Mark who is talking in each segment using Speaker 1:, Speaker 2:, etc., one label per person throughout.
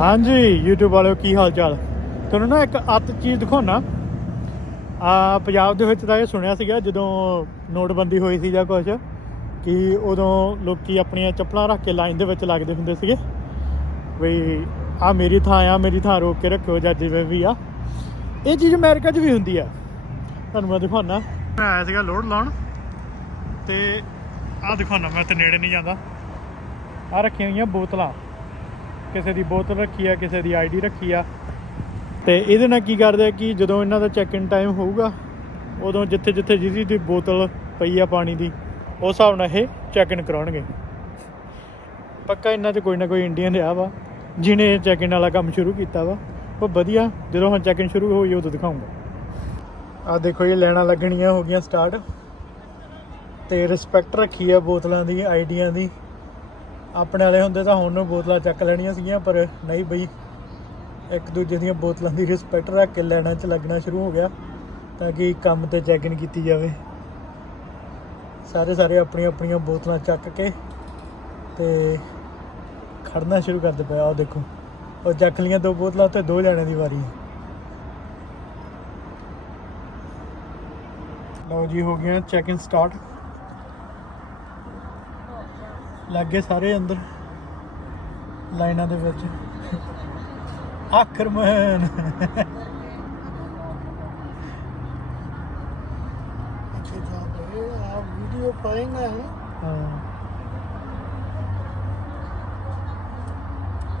Speaker 1: ਹਾਂਜੀ, YouTube ਵਾਲਿਓ ਕੀ ਹਾਲ ਚਾਲ ਤੁਹਾਨੂੰ ਨਾ ਇੱਕ ਅੱਤ ਚੀਜ਼ ਦਿਖਾਉਣਾ ਆ, ਪੰਜਾਬ ਦੇ ਵਿੱਚ ਤਾਂ ਇਹ ਸੁਣਿਆ ਸੀਗਾ, ਜਦੋਂ ਨੋਟਬੰਦੀ ਹੋਈ ਸੀ ਜਾਂ ਕੁਝ ਕਿ ਉਦੋਂ ਲੋਕੀ ਆਪਣੀਆਂ ਚੱਪਲਾਂ ਰੱਖ ਕੇ ਲਾਈਨ ਦੇ ਵਿੱਚ ਲੱਗਦੇ ਹੁੰਦੇ ਸੀਗੇ। ਵੀ ਆ ਮੇਰੀ ਥਾਂ ਆ, ਮੇਰੀ ਥਾਂ ਰੋਕ ਕੇ ਰੱਖਿਓ ਜਾਂ ਜਿਵੇਂ ਵੀ ਆ। ਇਹ ਚੀਜ਼ ਅਮਰੀਕਾ 'ਚ ਵੀ ਹੁੰਦੀ ਆ। ਤੁਹਾਨੂੰ ਮੈਂ ਦਿਖਾਉਣਾ ਮੈਂ ਆਇਆ ਸੀਗਾ ਲੋਡ ਲਾਉਣ, ਤੇ ਆ ਦਿਖਾਉਣਾ ਮੈਂ ਤੇ ਨੇੜੇ ਨਹੀਂ ਜਾਂਦਾ। ਆ ਰੱਖੀਆਂ ਹੋਈਆਂ ਬੋਤਲਾਂ। ਕਿਸੇ ਦੀ ਬੋਤਲ ਰੱਖੀ ਆ, ਕਿਸੇ ਦੀ ਆਈਡੀ ਰੱਖੀ ਆ। ਤੇ ਇਹਦੇ ਨਾਲ ਕੀ ਕਰਦੇ ਆ ਕਿ ਜਦੋਂ ਇਹਨਾਂ ਦਾ ਚੈੱਕ ਇਨ ਟਾਈਮ ਹੋਊਗਾ, ਉਦੋਂ ਜਿੱਥੇ ਜਿੱਥੇ ਜਿਹਦੀ ਦੀ ਬੋਤਲ ਪਈ ਆ ਪਾਣੀ ਦੀ, ਉਸ ਹਿਸਾਬ ਨਾਲ ਇਹ ਚੈੱਕ ਇਨ ਕਰਾਉਣਗੇ। ਪੱਕਾ ਇਹਨਾਂ 'ਚ ਕੋਈ ਨਾ ਕੋਈ ਇੰਡੀਅਨ ਰਿਹਾ ਵਾ, ਜਿਹਨੇ ਚੈੱਕ ਇਨ ਵਾਲਾ ਕੰਮ ਸ਼ੁਰੂ ਕੀਤਾ ਵਾ। ਉਹ ਵਧੀਆ, ਜਦੋਂ ਹੁਣ ਚੈੱਕ ਇਨ ਸ਼ੁਰੂ ਹੋਈ, ਉਦੋਂ ਦਿਖਾਉਂਗਾ ਆ ਦੇਖੋ ਇਹ ਲੈਣਾ ਲੱਗਣੀਆਂ ਹੋ ਗਈਆਂ ਸਟਾਰਟ ਤੇ ਰਿਸਪੈਕਟ ਰੱਖੀ ਆ ਬੋਤਲਾਂ ਦੀ, ਆਈਡੀਆਂ ਦੀ। ਆਪਣੇ ਵਾਲੇ ਹੁੰਦੇ ਤਾਂ ਹੁਣ ਨੂੰ ਬੋਤਲਾਂ ਚੱਕ ਲੈਣੀਆਂ ਸੀਗੀਆਂ, ਪਰ ਨਹੀਂ ਬਈ। ਇੱਕ ਦੂਜੇ ਦੀਆਂ ਬੋਤਲਾਂ ਦੀ ਰਿਸਪੈਕਟ ਰੱਖ ਕੇ ਲੈਣਾ ਚ ਲੱਗਣਾ ਸ਼ੁਰੂ ਹੋ ਗਿਆ, ਤਾਂ ਕਿ ਕੰਮ ਤੇ ਚੈੱਕ ਇਨ ਕੀਤੀ ਜਾਵੇ। ਸਾਰੇ ਸਾਰੇ ਆਪਣੀਆਂ ਆਪਣੀਆਂ ਬੋਤਲਾਂ ਚੱਕ ਕੇ ਤੇ ਖੜਨਾ ਸ਼ੁਰੂ ਕਰ ਪਿਆ ਆਹ ਦੇਖੋ, ਉਹ ਚੱਕ ਲੀਆਂ ਦੋ ਬੋਤਲਾਂ ਤੇ ਦੋ ਜਾਣੇ ਦੀ ਵਾਰੀ। ਲਓ ਜੀ, ਹੋ ਗਿਆ ਚੈੱਕ ਇਨ ਸਟਾਰਟ ਲੱਗੇ ਸਾਰੇ ਅੰਦਰ ਲਾਈਨਾਂ ਦੇ ਵਿੱਚ ਆਖਰਮਨ
Speaker 2: अच्छे जॉब है आप वीडियो पाएंगे हैं
Speaker 1: ਹਾਂ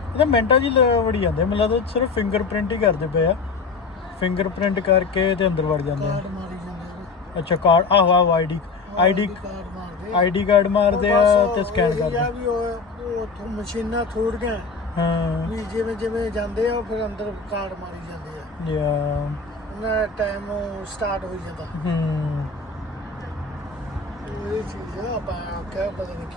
Speaker 1: ਇਹਦਾ ਮਿੰਟਾਂ ਜੀ ਵੜੀ ਜਾਂਦੇ ਮੈਨੂੰ ਲੱਗਦਾ ਸਿਰਫ ਫਿੰਗਰਪ੍ਰਿੰਟ ਹੀ ਕਰਦੇ ਪਏ ਆ ਫਿੰਗਰਪ੍ਰਿੰਟ ਕਰਕੇ ਤੇ ਅੰਦਰ ਵੜ ਜਾਂਦੇ ਆ
Speaker 2: कार्ड मारी जाने
Speaker 1: ਅੱਛਾ ਕਾਰਡ ਆਹੋ ਆਹੋ ਆਈਡੀ ਆਈਡੀ
Speaker 2: ਕਾਰਡ ਮਾਰਦੇ
Speaker 1: ਆਈਡੀ ਕਾਰਡ ਮਾਰਦੇ ਆ ਤੇ ਸਕੈਨ ਇਹੀ
Speaker 2: ਆ। ਵੀ ਉਹ ਮਸ਼ੀਨਾਂ ਥੋੜ ਗਏ
Speaker 1: ਹਾਂ।
Speaker 2: ਵੀ ਜਿਵੇਂ ਜਿਵੇਂ ਜਾਂਦੇ ਆ ਫਿਰ ਅੰਦਰ ਕਾਰਡ ਮਾਰੀ ਜਾਂਦੇ ਆ।
Speaker 1: ਯਾ।
Speaker 2: ਉਹਨਾਂ ਟਾਈਮ ਸਟਾਰਟ ਹੋ ਜਾਂਦਾ।
Speaker 1: ਹੂੰ।
Speaker 2: ਇਹ ਚੀਜ਼ ਆ ਆਪਾਂ ਕਹਿ ਪਤਾ ਨਹੀਂ ਕੀ